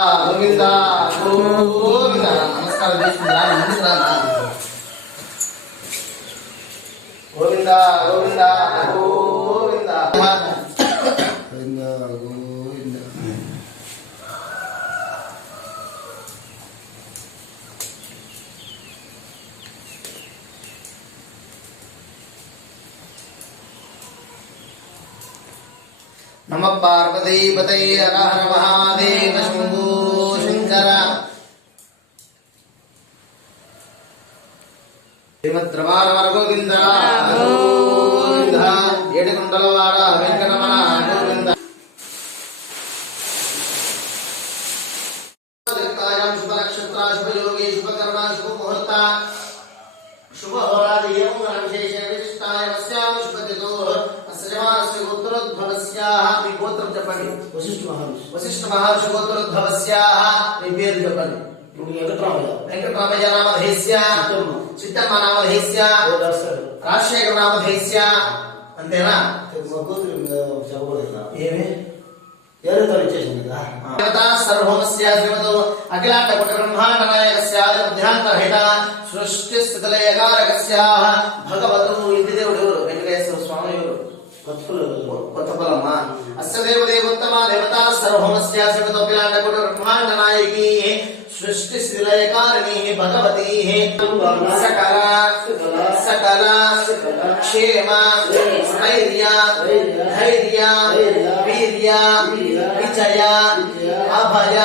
గోవింద గోవింద నమస్కారం చేస్తుందా ముందుకు రానా గోవింద గోవింద గోవింద గోవింద గోవింద नम पार्वती पतये हर हर महादेव शंभो शंकर श्रीमद्रमारमण गोविंद गोविंद येडिकुंडलवाड वेंकटरमण गोविंद शुभ नक्षत्र शुभ योगी शुभ कर्ण शुभ मुहूर्त शुभ होरादि एवं विशेष विशिष्टाय वस्याम शुभतिथो अस्यमास्य गोत्रोद्भवस्याः మీ గోత్రం చెప్పండి వశిష్ఠ మహర్షి గోత్రోద్భవస్యాः మీ పేరు చెప్పండి వెంకటరామయ్య నామధేస్య చిత్తమ్మ నామధేస్య రాజశేఖర నామధేస్య అంతేనా ఏమి सर्वोमस्य श्रीमतो अखिलांड कोटि ब्रह्मांड नायकस्य आदिमध्यांतरहित सृष्टि स्थितिलयकारकस्य भगवतु इति देवुडु वेंकटेश्वर स्वामी कोत्तपलम्मा अस्य देवदेवोत्तम देवता सर्वोमस्य श्रीमतो अखिलांड कोटि ब्रह्मांड नायकी सृष्टि स्थितिलयकारिणी भगवती सकल सकल क्षेम स्थैर्य धैर्य वीर्य विजय अभय